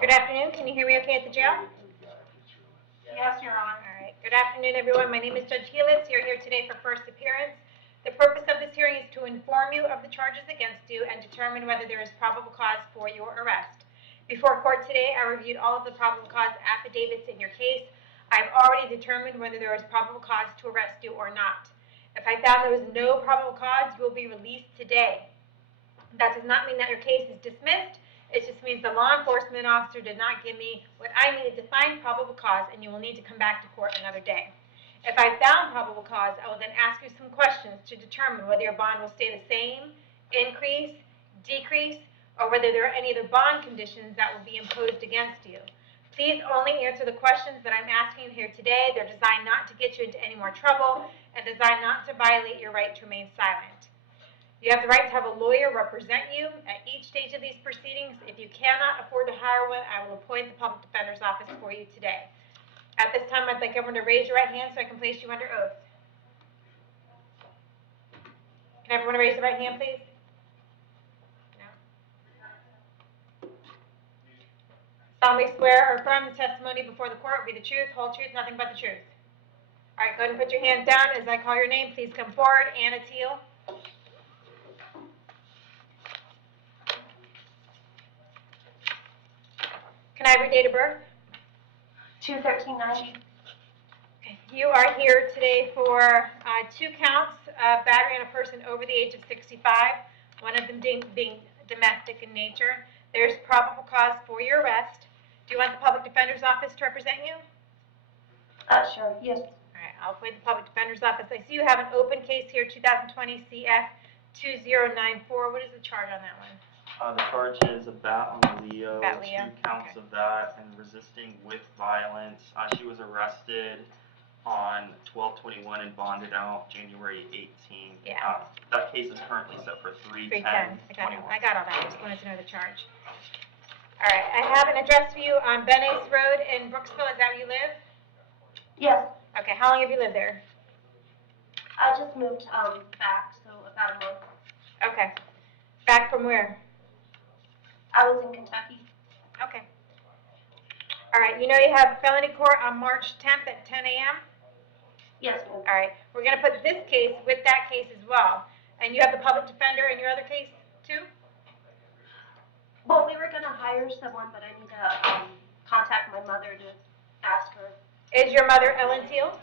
Good afternoon. Can you hear me okay at the jail? Yes, Your Honor. All right. Good afternoon, everyone. My name is Judge Healis. You're here today for first appearance. The purpose of this hearing is to inform you of the charges against you and determine whether there is probable cause for your arrest. Before court today, I reviewed all of the probable cause affidavits in your case. I've already determined whether there is probable cause to arrest you or not. If I found there was no probable cause, you will be released today. That does not mean that your case is dismissed. It just means the law enforcement officer did not give me what I needed to find probable cause, and you will need to come back to court another day. If I found probable cause, I will then ask you some questions to determine whether your bond will stay the same, increase, decrease, or whether there are any other bond conditions that will be imposed against you. Please only answer the questions that I'm asking here today. They're designed not to get you into any more trouble and designed not to violate your right to remain silent. You have the right to have a lawyer represent you at each stage of these proceedings. If you cannot afford to hire one, I will appoint the public defender's office for you today. At this time, I'd like everyone to raise your right hand so I can place you under oath. Can everyone raise their right hand, please? No. Solemnly swear or affirm the testimony before the court will be the truth, whole truth, nothing but the truth. All right, go ahead and put your hands down. As I call your name, please come forward. Anna Teal. Can I have your date of birth? 2/13/90. Okay. You are here today for 2 counts of battery on a person over the age of 65, one of them being domestic in nature. There's probable cause for your arrest. Do you want the public defender's office to represent you? Sure, yes. All right, I'll appoint the public defender's office. I see you have an open case here, 2020 CF 2094. What is the charge on that one? The charge is a bat on the Leo, 2 counts of that, and resisting with violence. She was arrested on 12/21 and bonded out January 18th. Yeah. That case is currently set for 3/10/21. I got all that. I just wanted to know the charge. All right, I have an address for you on Ben Ace Road in Brooksville. Is that where you live? Yes. Okay, how long have you lived there? I just moved back, so about a month. Okay. Back from where? I was in Kentucky. Okay. All right, you know you have felony court on March 10th at 10 a.m.? Yes, ma'am. All right, we're going to put this case with that case as well. And you have the public defender in your other case too? Well, we were going to hire someone, but I need to contact my mother to ask her. Is your mother Ellen Teal?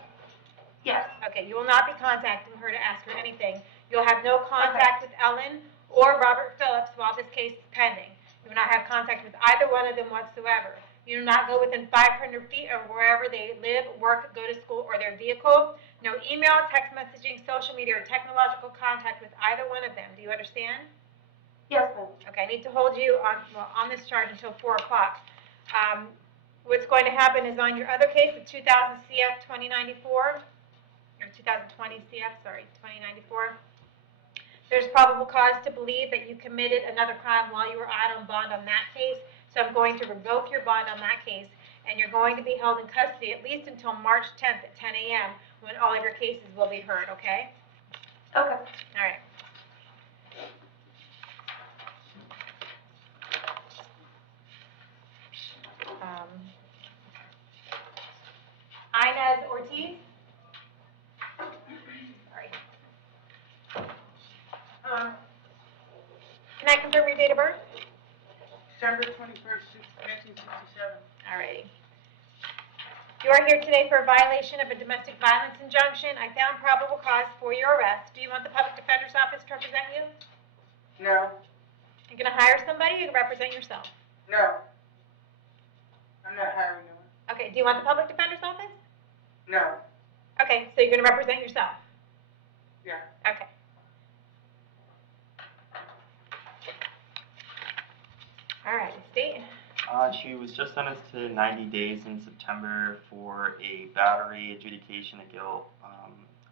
Yes. Okay, you will not be contacting her to ask her anything. You'll have no contact with Ellen or Robert Phillips while this case is pending. You will not have contact with either one of them whatsoever. You do not go within 500 feet of wherever they live, work, go to school, or their vehicle. No email, text messaging, social media, or technological contact with either one of them. Do you understand? Yes, ma'am. Okay, I need to hold you on this charge until 4 o'clock. What's going to happen is on your other case, the 2000 CF 2094, or 2020 CF, sorry, 2094, there's probable cause to believe that you committed another crime while you were out on bond on that case. So I'm going to revoke your bond on that case, and you're going to be held in custody at least until March 10th at 10 a.m. when all of your cases will be heard, okay? Okay. All right. Inez Ortiz. Sorry. Can I confirm your date of birth? December 21st, 1967. Alrighty. You are here today for a violation of a domestic violence injunction. I found probable cause for your arrest. Do you want the public defender's office to represent you? No. You're going to hire somebody or you represent yourself? No. I'm not hiring anyone. Okay, do you want the public defender's office? No. Okay, so you're going to represent yourself? Yeah. Okay. All right, state. She was just sentenced to 90 days in September for a battery adjudication of guilt,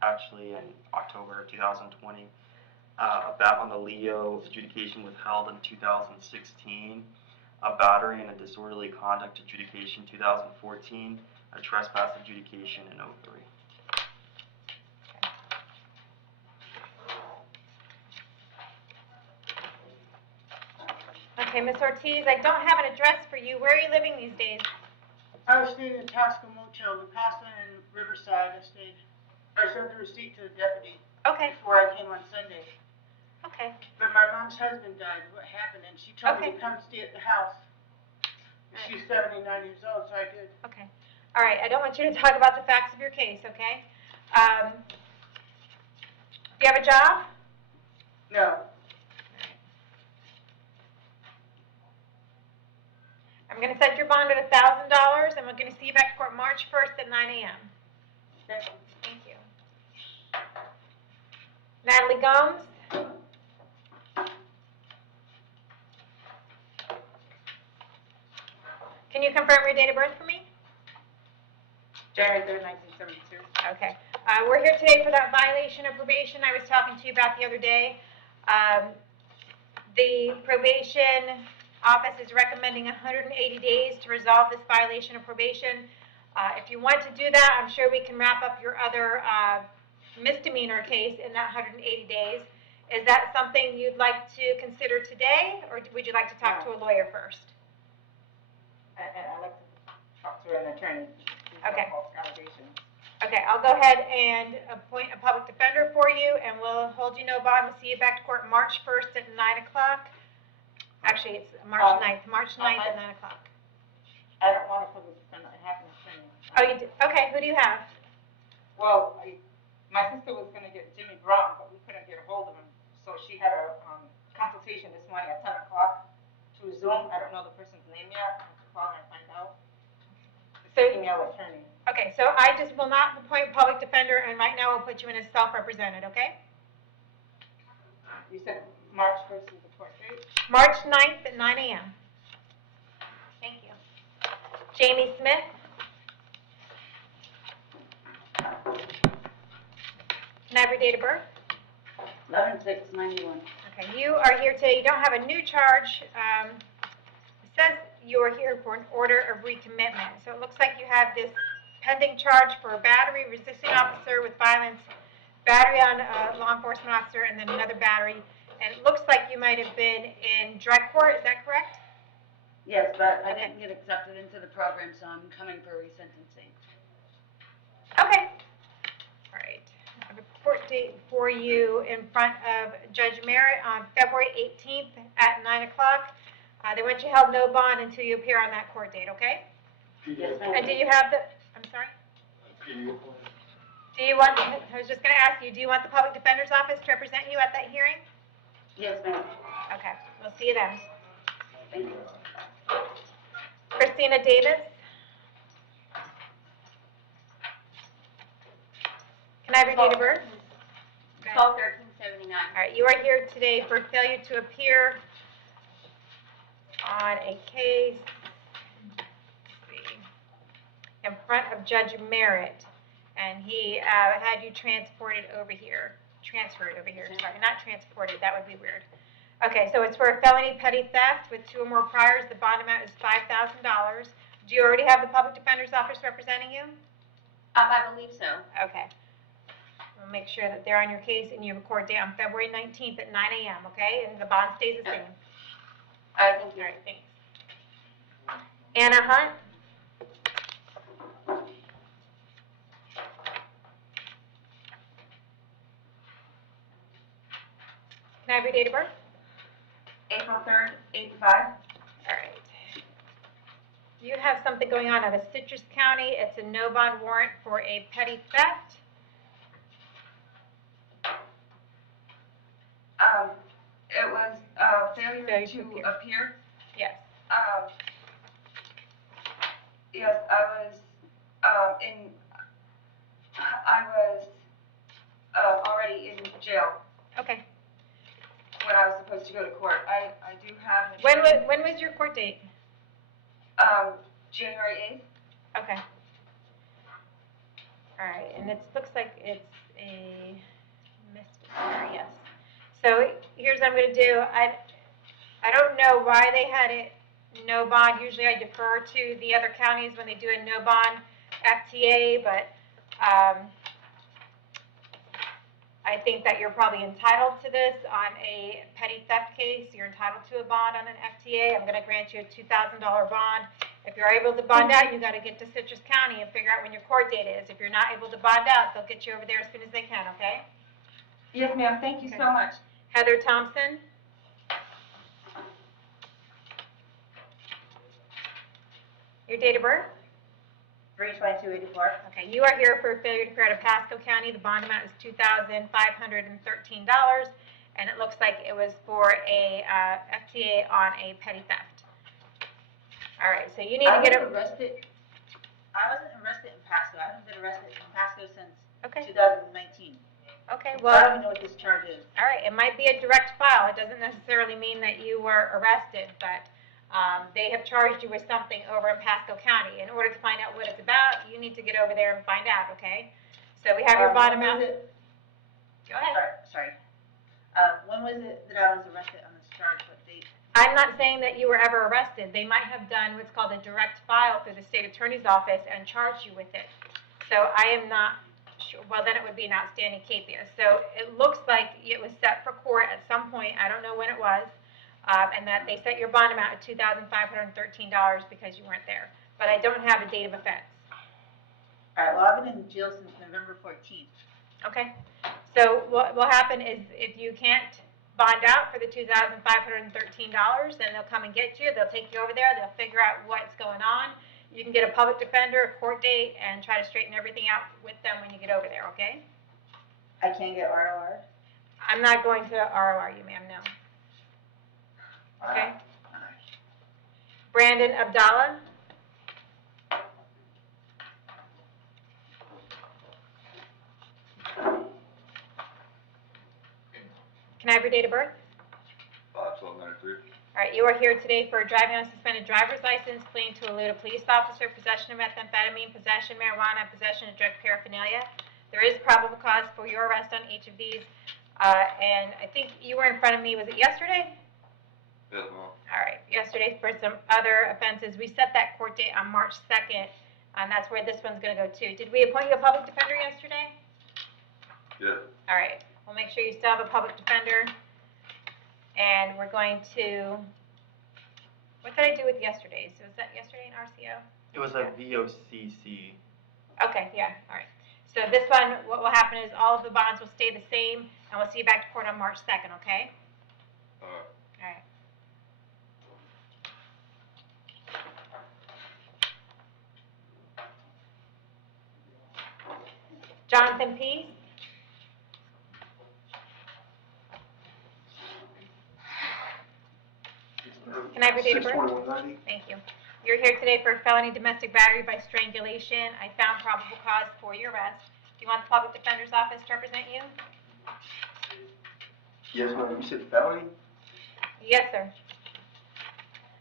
actually in October 2020. A bat on the Leo adjudication withheld in 2016. A battery and a disorderly conduct adjudication 2014. A trespass adjudication in 03. Okay, Ms. Ortiz, I don't have an address for you. Where are you living these days? I was staying in Tasco Motel, the Casa in Riverside. I showed the receipt to the deputy Okay, before I came on Sunday. okay. But my mom's husband died. What happened? And she told me Okay. to come stay at the house. She's 79 years old, so I did. Okay. All right, I don't want you to talk about the facts of your case, okay? Do you have a job? No. I'm going to set your bond at $1,000, and we're going to see you back to court March 1st at 9 a.m. Thank you. Thank you. Natalie Gomes? Can you confirm your date of birth for me? January 3rd, 1972. Okay. We're here today for that violation of probation I was talking to you about the other day. The probation office is recommending 180 days to resolve this violation of probation. If you want to do that, I'm sure we can wrap up your other misdemeanor case in that 180 days. Is that something you'd like to consider today, or would you like to talk to a lawyer first? I'd like to talk to an attorney. Okay. False allegations. Okay, I'll go ahead and appoint a public defender for you, and we'll hold you no bond. We'll see you back to court March 1st at 9 o'clock. Actually, it's March 9th. March 9th at 9 o'clock. I don't want a public defender. I have an attorney. Oh, you do? Okay, who do you have? Well, my sister was going to get Jimmy Brown, but we couldn't get a hold of him. So she had a consultation this morning at 10 o'clock through Zoom. I don't know the person's name yet. I have to call her and find out. So, Email attorney. okay, so I just will not appoint public defender, and right now we'll put you in as self-represented, okay? You said March 1st is the court date? March 9th at 9 a.m. Thank you. Jamie Smith? Can I have your date of birth? 11/6/91. Okay, you are here today. You don't have a new charge. It says you are here for an order of recommitment. So it looks like you have this pending charge for a battery, resisting officer with violence, battery on a law enforcement officer, and then another battery. And it looks like you might have been in drug court. Is that correct? Yes, but I Okay. didn't get accepted into the program, so I'm coming for resentencing. Okay. All right. I have a court date for you in front of Judge Merritt on February 18th at 9 o'clock. They want you held no bond until you appear on that court date, okay? Yes, ma'am. And do you have the, I'm sorry? Do you want, I was just going to ask you, do you want the Public Defender's Office to represent you at that hearing? Yes, ma'am. Okay, we'll see you then. Thank you. Christina Davis? Can I have your date of birth? Go ahead. 12/13/79. All right, you are here today for failure to appear on a case, let's see, in front of Judge Merritt, and he had you transferred over here, sorry, not transported, that would be weird. Okay, so it's for a felony petty theft with 2 or more priors. The bond amount is $5,000. Do you already have the Public Defender's Office representing you? I believe so. Okay. We'll make sure that they're on your case, and you have a court date on February 19th at 9 a.m., okay? And the bond stays the same. All right, thank All you. right, thanks. Anna Hunt? Can I have your date of birth? April 3rd, 85. All right. You have something going on out of Citrus County. It's a no bond warrant for a petty theft. It was failure to appear. Yes. Yes, I was already in jail Okay. when I was supposed to go to court. I do have an When was your court date? January 8th. Okay. All right, and it looks like it's a misdemeanor, yes. So here's what I'm going to do. I don't know why they had it no bond. Usually I defer to the other counties when they do a no bond FTA, but I think that you're probably entitled to this on a petty theft case. You're entitled to a bond on an FTA. I'm going to grant you a $2,000 bond. If you're able to bond out, you got to get to Citrus County and figure out when your court date is. If you're not able to bond out, they'll get you over there as soon as they can, okay? Yes, ma'am, thank you so much. Heather Thompson. Your date of birth? 3/22/84. Okay, you are here for failure to appear to Pasco County. The bond amount is $2,513, and it looks like it was for a FTA on a petty theft. All right, so you need to get arrested. I wasn't arrested in Pasco. I haven't been arrested in Pasco since Okay. 2019. Okay, So I well, don't know what this charge is. all right, it might be a direct file. It doesn't necessarily mean that you were arrested, but they have charged you with something over in Pasco County. In order to find out what it's about, you need to get over there and find out, okay? So we have your bond amount. Go ahead. Sorry. When was it that I was arrested on this charge? What date? I'm not saying that you were ever arrested. They might have done what's called a direct file through the state attorney's office and charged you with it. So I am not sure. Well, then it would be an outstanding capia. So it looks like it was set for court at some point. I don't know when it was. And that they set your bond amount at $2,513 because you weren't there. But I don't have a date of offense. All right, well, I've been in jail since November 14th. Okay? So what will happen is if you can't bond out for the $2,513, then they'll come and get you. They'll take you over there. They'll figure out what's going on. You can get a public defender, a court date, and try to straighten everything out with them when you get over there, okay? I can't get ROR? I'm not going to ROR you, ma'am, no. Okay? Brandon Abdallah. Can I have your date of birth? 5/12/93. All right, you are here today for driving on a suspended driver's license, fleeing to elude a police officer, possession of methamphetamine, possession of marijuana, possession of drug paraphernalia. There is probable cause for your arrest on each of these. And I think you were in front of me, was it yesterday? Yes, ma'am. All right, yesterday for some other offenses. We set that court date on March 2nd, and that's where this one's going to go to. Did we appoint you a public defender yesterday? Yes. All right, we'll make sure you still have a public defender. And we're going to, what did I do with yesterday's? Was that yesterday in RCO? It was a VOCC. Okay, yeah, all right. So this one, what will happen is all of the bonds will stay the same, and we'll see you back to court on March 2nd, okay? All right. All right. Jonathan P. Can I have your date of birth? 6/21/90. Thank you. You're here today for felony domestic battery by strangulation. I found probable cause for your arrest. Do you want the public defender's office to represent you? Yes, ma'am. You said felony? Yes, sir.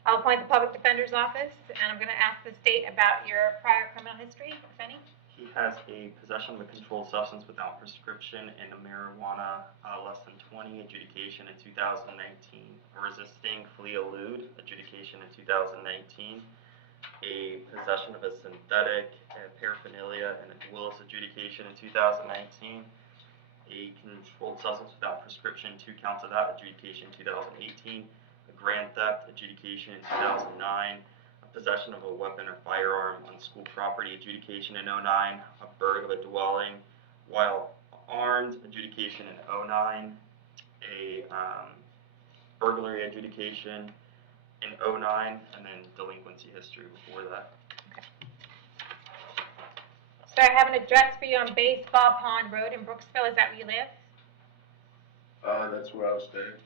I'll appoint the public defender's office, and I'm going to ask the state about your prior criminal history, if any. He has a possession of a controlled substance without prescription and a marijuana less than 20 adjudication in 2019. A resisting flee elude adjudication in 2019. A possession of a synthetic paraphernalia and a Willis adjudication in 2019. A controlled substance without prescription, 2 counts of that adjudication in 2018. A grand theft adjudication in 2009. Possession of a weapon or firearm on school property adjudication in 2009, a burg of a dwelling while armed adjudication in 2009, a burglary adjudication in 2009, and then delinquency history before that. Okay. So I have an address for you on Baseball Pond Road in Brooksville. Is that where you live? That's where I was staying.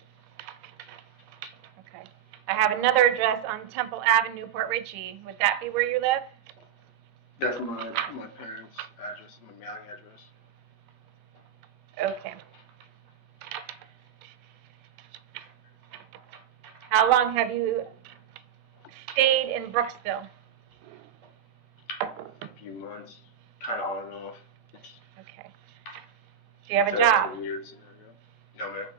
Okay. I have another address on Temple Avenue, Port Richey. Would that be where you live? That's my parents' address, my mailing address. Okay. How long have you stayed in Brooksville? A few months, kind of on and off. Okay. Do you have a job? 17 years ago. No, ma'am.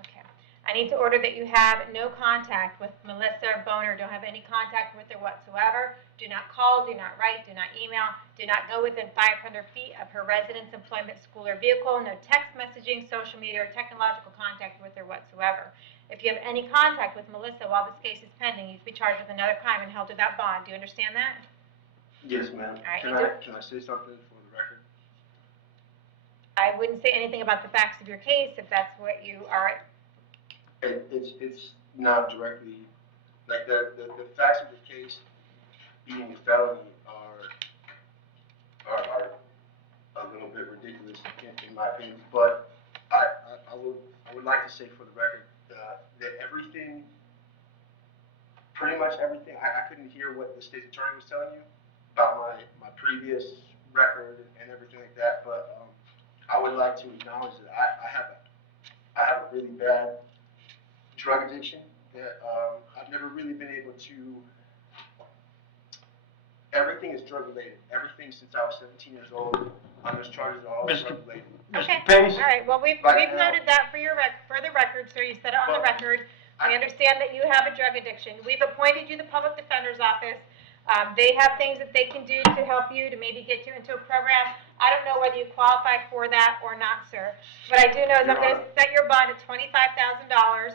Okay. I need to order that you have no contact with Melissa Boner. Don't have any contact with her whatsoever. Do not call, do not write, do not email, do not go within 500 feet of her residence, employment, school, or vehicle. No text messaging, social media, or technological contact with her whatsoever. If you have any contact with Melissa while this case is pending, you can be charged with another crime and held without bond. Do you understand that? Yes, ma'am. right, Can I say something for the record? I wouldn't say anything about the facts of your case if that's what you are. It's not directly, like the facts of the case being a felony are a little bit ridiculous in my opinion, but I would like to say for the record that everything, pretty much everything, I couldn't hear what the state's attorney was telling you about my previous record and everything like that, but I would like to acknowledge that I have a really bad drug addiction that I've never really been able to. Everything is drug related. Everything since I was 17 years old. Under charges are all drug related. Okay. Pace. All right. Well, we've noted that for the record, sir. You said it on the record. We understand that you have a drug addiction. We've appointed you the public defender's office. They have things that they can do to help you to maybe get you into a program. I don't know whether you qualify for that or not, sir. What I do know is I'm going to set your bond at $25,000,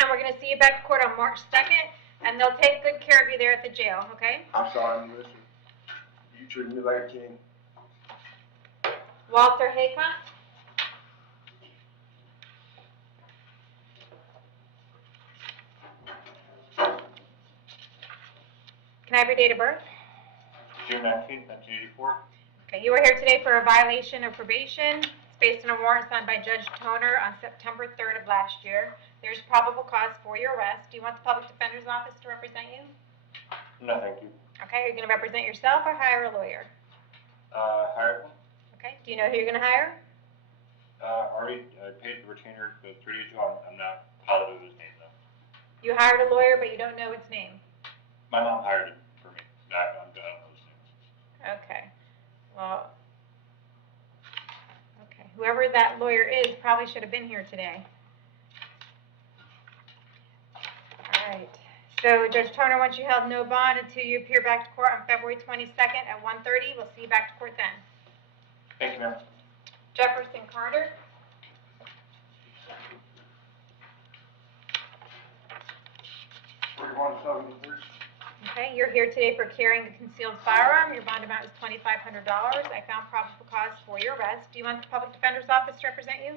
and we're going to see you back to court on March 2nd, and they'll take good care of you there at the jail, okay? I'm sorry, Melissa. You treated me like a king. Walter Haycott? Can I have your date of birth? June 19th, 1984. Okay, you are here today for a violation of probation. It's based on a warrant signed by Judge Toner on September 3rd of last year. There's probable cause for your arrest. Do you want the public defender's office to represent you? No, thank you. Okay, are you going to represent yourself or hire a lawyer? Hired one. Okay, do you know who you're going to hire? Already paid the retainer 3 days ago. I'm not positive of his name, though. You hired a lawyer, but you don't know its name. My mom hired it for me. I don't know his name. Okay, well, okay, whoever that lawyer is probably should have been here today. All right, so Judge Toner wants you held no bond until you appear back to court on February 22nd at 1:30. We'll see you back to court then. Thank you, ma'am. Jefferson Carter. Okay, you're here today for carrying a concealed firearm. Your bond amount is $2,500. I found probable cause for your arrest. Do you want the public defender's office to represent you?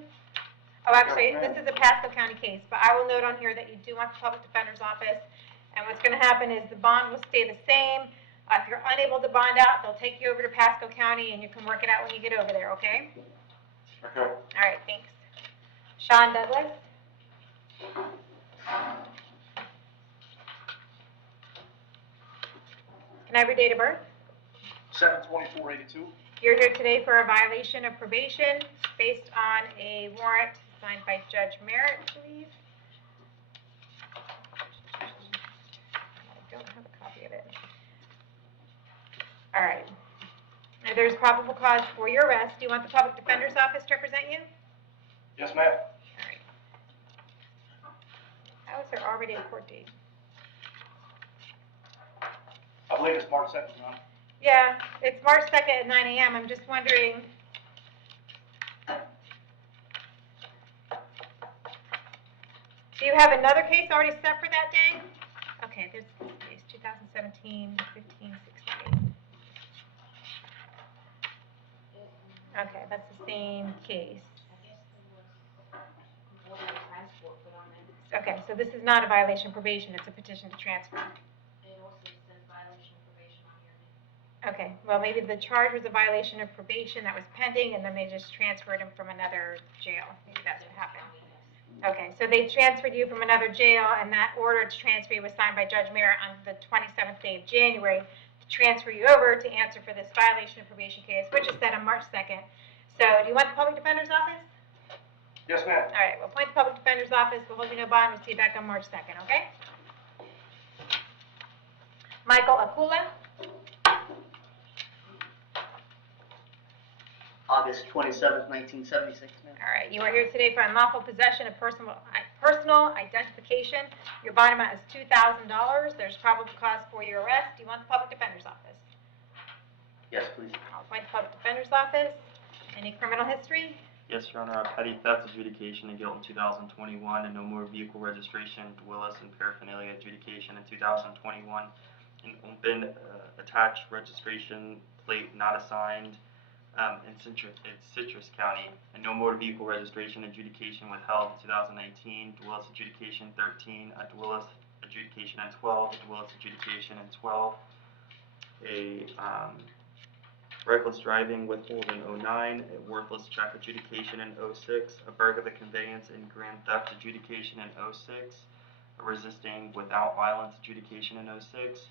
Oh, actually, this is a Pasco County case, but I will note on here that you do want the public defender's office. And what's going to happen is the bond will stay the same. If you're unable to bond out, they'll take you over to Pasco County and you can work it out when you get over there, okay? Okay. All right, thanks. Sean Douglas? Can I have your date of birth? 7/24/82. You're here today for a violation of probation based on a warrant signed by Judge Merritt, I believe. I don't have a copy of it. All right. Now, there's probable cause for your arrest. Do you want the public defender's office to represent you? Yes, ma'am. All right. How is there already a court date? I believe it's March 2nd, ma'am. Yeah, it's March 2nd at 9 a.m. I'm just wondering. Do you have another case already set for that day? Okay, there's this case, 2017, 15, 68. Okay, that's the same case. Okay, so this is not a violation of probation, it's a petition to transfer. Okay, well, maybe the charge was a violation of probation that was pending, and then they just transferred him from another jail. Maybe that's what happened. Okay, so they transferred you from another jail, and that order to transfer you was signed by Judge Merritt on the 27th day of January to transfer you over to answer for this violation of probation case, which is set on March 2nd. So, do you want the public defender's office? Yes, ma'am. All right, we'll appoint the public defender's office. We'll hold you no bond. We'll see you back on March 2nd, okay? Michael Akula. August 27th, 1976, ma'am. All right, you are here today for unlawful possession of personal identification. Your bond amount is $2,000. There's probable cause for your arrest. Do you want the public defender's office? Yes, please. I'll appoint the public defender's office. Any criminal history? Yes, Your Honor, a petty theft adjudication of guilt in 2021, and no more vehicle registration, Willis, and paraphernalia adjudication in 2021, an open attached registration plate not assigned in Citrus County, and no motor vehicle registration adjudication withheld in 2019, Willis adjudication 13, Willis adjudication in 12, Willis adjudication in 12, a reckless driving withhold in 09, a worthless check adjudication in 06, a burg of the conveyance and grand theft adjudication in 06, a resisting without violence adjudication in 06,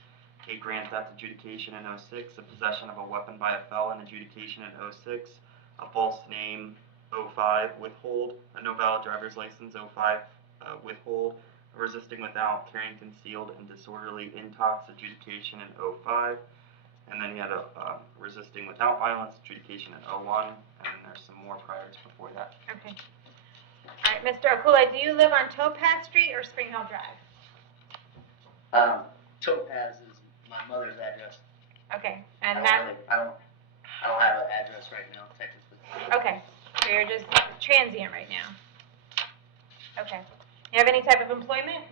a grand theft adjudication in 06, a possession of a weapon by a felon adjudication in 06, a false name 05 withhold, a no valid driver's license 05 withhold, a resisting without carrying concealed and disorderly intox adjudication in 05, and then he had a resisting without violence adjudication in 01, and then there's some more priors before that. Okay. All right, Mr. Akula, do you live on Topaz Street or Spring Hill Drive? Topaz is my mother's address. Okay, and I don't have an address right now, technically. okay, so you're just transient right now. Okay. You have any type of employment?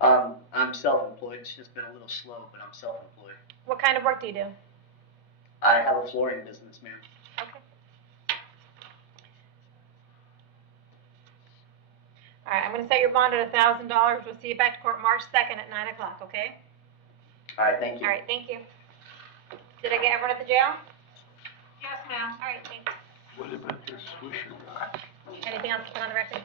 I'm self-employed. It's just been a little slow, but I'm self-employed. What kind of work do you do? I have a flooring business, ma'am. Okay. All right, I'm going to set your bond at $1,000. We'll see you back to court March 2nd at 9 o'clock, okay? All right, thank you. All right, thank you. Did I get everyone at the jail? Yes, ma'am. All right, thanks. What about this Swisher guy? Anything else to put on the record?